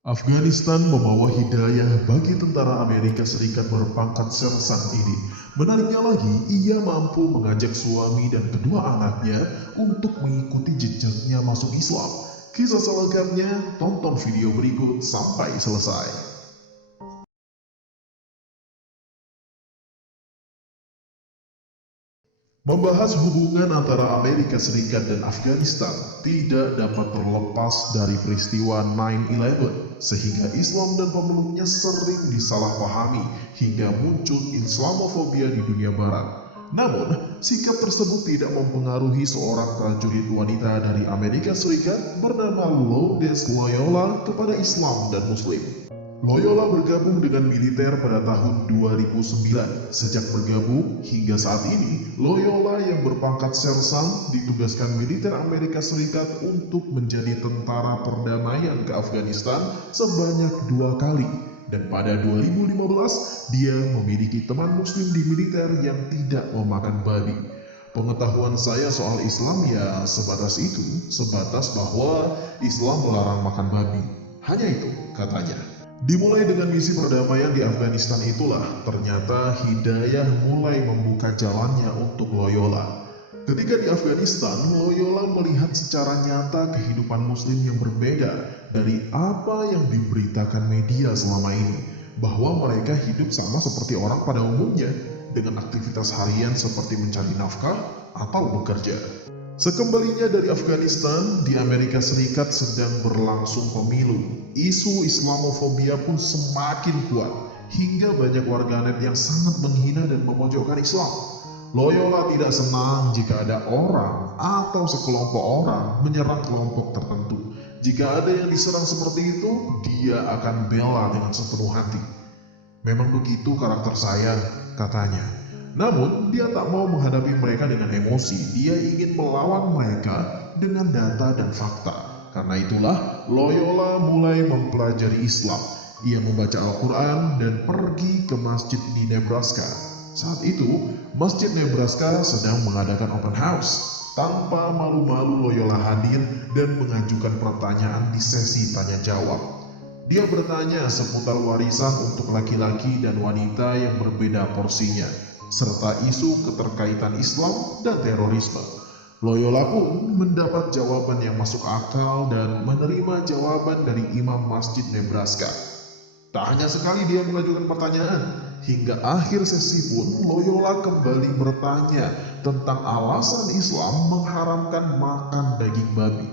Afghanistan membawa hidayah bagi tentara Amerika Serikat berpangkat sersan ini. Menariknya lagi, ia mampu mengajak suami dan kedua anaknya untuk mengikuti jejaknya masuk Islam. Kisah selengkapnya, tonton video berikut sampai selesai. Membahas hubungan antara Amerika Serikat dan Afghanistan tidak dapat terlepas dari peristiwa 9/11, sehingga Islam dan pemeluknya sering disalahpahami hingga muncul Islamofobia di dunia barat. Namun, sikap tersebut tidak mempengaruhi seorang prajurit wanita dari Amerika Serikat bernama Lourdes Loyola kepada Islam dan Muslim. Loyola bergabung dengan militer pada tahun 2009. Sejak bergabung hingga saat ini, Loyola yang berpangkat sersan ditugaskan militer Amerika Serikat untuk menjadi tentara perdamaian ke Afghanistan sebanyak 2 kali. Dan pada 2015, dia memiliki teman muslim di militer yang tidak memakan babi. Pengetahuan saya soal Islam ya sebatas itu, sebatas bahwa Islam melarang makan babi. Hanya itu, katanya. Dimulai dengan misi perdamaian di Afghanistan itulah, ternyata hidayah mulai membuka jalannya untuk Loyola. Ketika di Afghanistan, Loyola melihat secara nyata kehidupan muslim yang berbeda dari apa yang diberitakan media selama ini, bahwa mereka hidup sama seperti orang pada umumnya, dengan aktivitas harian seperti mencari nafkah atau bekerja. Sekembalinya dari Afghanistan, di Amerika Serikat sedang berlangsung pemilu. Isu Islamofobia pun semakin kuat, hingga banyak warganet yang sangat menghina dan memojokkan Islam. Loyola tidak senang jika ada orang atau sekelompok orang menyerang kelompok tertentu. Jika ada yang diserang seperti itu, dia akan bela dengan sepenuh hati. Memang begitu karakter saya, katanya. Namun, dia tak mau menghadapi mereka dengan emosi. Dia ingin melawan mereka dengan data dan fakta. Karena itulah, Loyola mulai mempelajari Islam. Ia membaca Al-Quran dan pergi ke masjid di Nebraska. Saat itu, Masjid Nebraska sedang mengadakan open house. Tanpa malu-malu, Loyola hadir dan mengajukan pertanyaan di sesi tanya jawab. Dia bertanya seputar warisan untuk laki-laki dan wanita yang berbeda porsinya, serta isu keterkaitan Islam dan terorisme. Loyola pun mendapat jawaban yang masuk akal dan menerima jawaban dari Imam Masjid Nebraska. Tak hanya sekali dia mengajukan pertanyaan, hingga akhir sesi pun Loyola kembali bertanya tentang alasan Islam mengharamkan makan daging babi.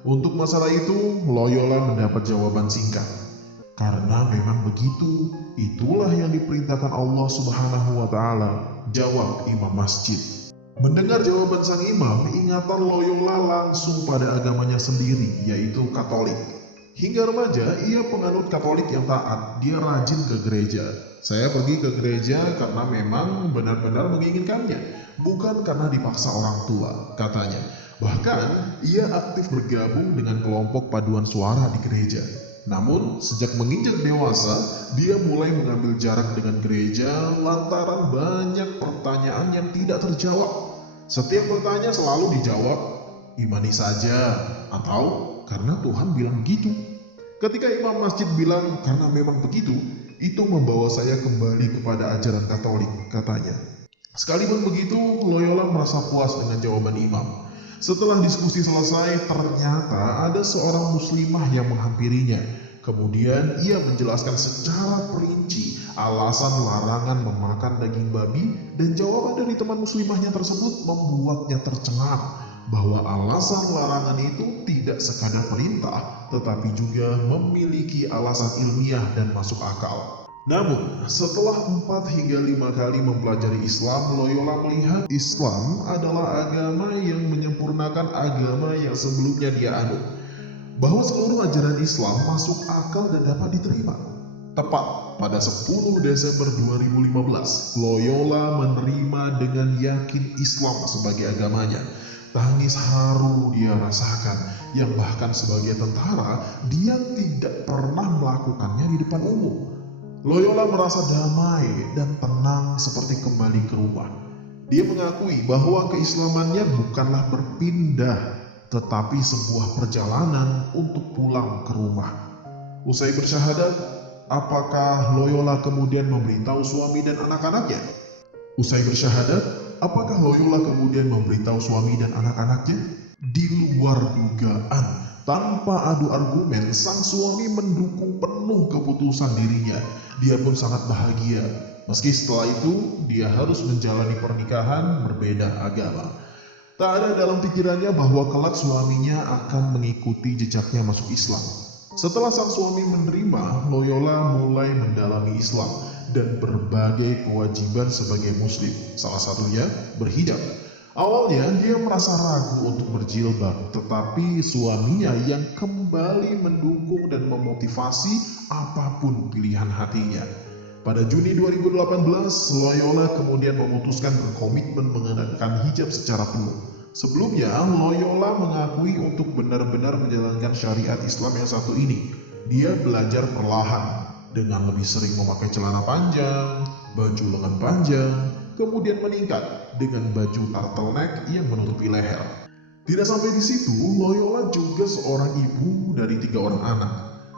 Untuk masalah itu, Loyola mendapat jawaban singkat. Karena memang begitu, itulah yang diperintahkan Allah Subhanahu wa Ta'ala, jawab imam masjid. Mendengar jawaban sang imam, ingatan Loyola langsung pada agamanya sendiri, yaitu Katolik. Hingga remaja, ia penganut Katolik yang taat. Dia rajin ke gereja. Saya pergi ke gereja karena memang benar-benar menginginkannya, bukan karena dipaksa orang tua, katanya. Bahkan, ia aktif bergabung dengan kelompok paduan suara di gereja. Namun, sejak menginjak dewasa, dia mulai mengambil jarak dengan gereja lantaran banyak pertanyaan yang tidak terjawab. Setiap bertanya selalu dijawab, imani saja, atau karena Tuhan bilang begitu. Ketika imam masjid bilang karena memang begitu, itu membawa saya kembali kepada ajaran Katolik, katanya. Sekalipun begitu, Loyola merasa puas dengan jawaban imam. Setelah diskusi selesai, ternyata ada seorang muslimah yang menghampirinya. Kemudian ia menjelaskan secara perinci alasan larangan memakan daging babi, dan jawaban dari teman muslimahnya tersebut membuatnya tercengang bahwa alasan larangan itu tidak sekadar perintah, tetapi juga memiliki alasan ilmiah dan masuk akal. Namun, setelah 4 hingga 5 kali mempelajari Islam, Loyola melihat Islam adalah agama yang menyempurnakan agama yang sebelumnya dia anut. Bahwa seluruh ajaran Islam masuk akal dan dapat diterima. Tepat pada 10 Desember 2015, Loyola menerima dengan yakin Islam sebagai agamanya. Tangis haru dia rasakan, yang bahkan sebagai tentara, dia tidak pernah melakukannya di depan umum. Loyola merasa damai dan tenang seperti kembali ke rumah. Dia mengakui bahwa keislamannya bukanlah berpindah, tetapi sebuah perjalanan untuk pulang ke rumah. Usai bersyahadat, apakah Loyola kemudian memberitahu suami dan anak-anaknya? Usai bersyahadat, apakah Loyola kemudian memberitahu suami dan anak-anaknya? Di luar dugaan, tanpa adu argumen, sang suami mendukung penuh keputusan dirinya. Dia pun sangat bahagia, meski setelah itu dia harus menjalani pernikahan berbeda agama. Tak ada dalam pikirannya bahwa kelak suaminya akan mengikuti jejaknya masuk Islam. Setelah sang suami menerima, Loyola mulai mendalami Islam dan berbagai kewajiban sebagai muslim, salah satunya berhijab. Awalnya dia merasa ragu untuk berjilbab, tetapi suaminya yang kembali mendukung dan memotivasi apapun pilihan hatinya. Pada Juni 2018, Loyola kemudian memutuskan berkomitmen mengenakan hijab secara penuh. Sebelumnya, Loyola mengakui untuk benar-benar menjalankan syariat Islam yang satu ini. Dia belajar perlahan, dengan lebih sering memakai celana panjang, baju lengan panjang, kemudian meningkat dengan baju turtleneck yang menutupi leher. Tidak sampai di situ, Loyola juga seorang ibu dari 3 orang anak,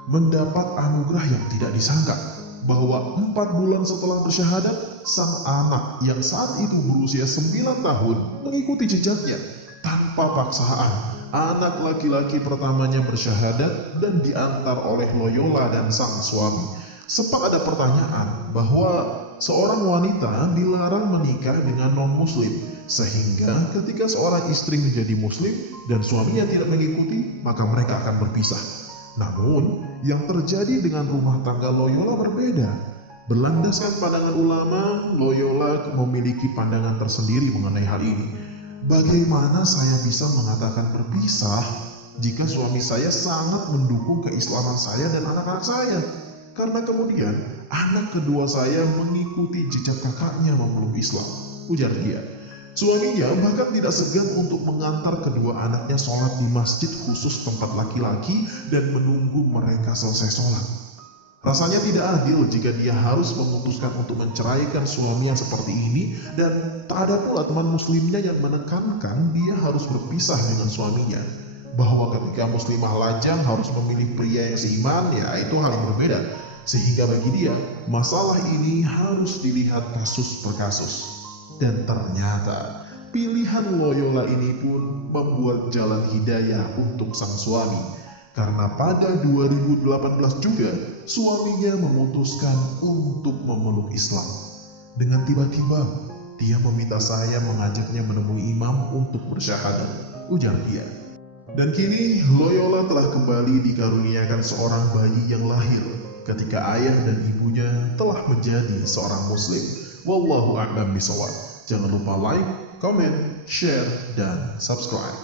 mendapat anugerah yang tidak disangka, bahwa 4 bulan setelah bersyahadat, sang anak yang saat itu berusia 9 tahun mengikuti jejaknya tanpa paksaan. Anak laki-laki pertamanya bersyahadat dan diantar oleh Loyola dan sang suami. Sempat ada pertanyaan bahwa seorang wanita dilarang menikah dengan non-muslim, sehingga ketika seorang istri menjadi muslim dan suaminya tidak mengikuti, maka mereka akan berpisah. Namun, yang terjadi dengan rumah tangga Loyola berbeda. Berlandaskan pandangan ulama, Loyola memiliki pandangan tersendiri mengenai hal ini. Bagaimana saya bisa mengatakan berpisah jika suami saya sangat mendukung keislaman saya dan anak-anak saya? Karena kemudian anak kedua saya mengikuti jejak kakaknya memeluk Islam, ujar dia. Suaminya bahkan tidak segan untuk mengantar kedua anaknya sholat di masjid khusus tempat laki-laki dan menunggu mereka selesai sholat. Rasanya tidak adil jika dia harus memutuskan untuk menceraikan suami yang seperti ini, dan tak ada pula teman muslimnya yang menekankan dia harus berpisah dengan suaminya. Bahwa ketika muslimah lajang harus memilih pria yang seiman, ya itu hal yang berbeda. Sehingga bagi dia, masalah ini harus dilihat kasus per kasus. Dan ternyata pilihan Loyola ini pun membuat jalan hidayah untuk sang suami. Karena pada 2018 juga suaminya memutuskan untuk memeluk Islam. Dengan tiba-tiba dia meminta saya mengajaknya menemui imam untuk bersyahadat, ujar dia. Dan kini Loyola telah kembali dikaruniakan seorang bayi yang lahir ketika ayah dan ibunya telah menjadi seorang muslim. Wallahu a'lam bishawab. Jangan lupa like, comment, share, dan subscribe.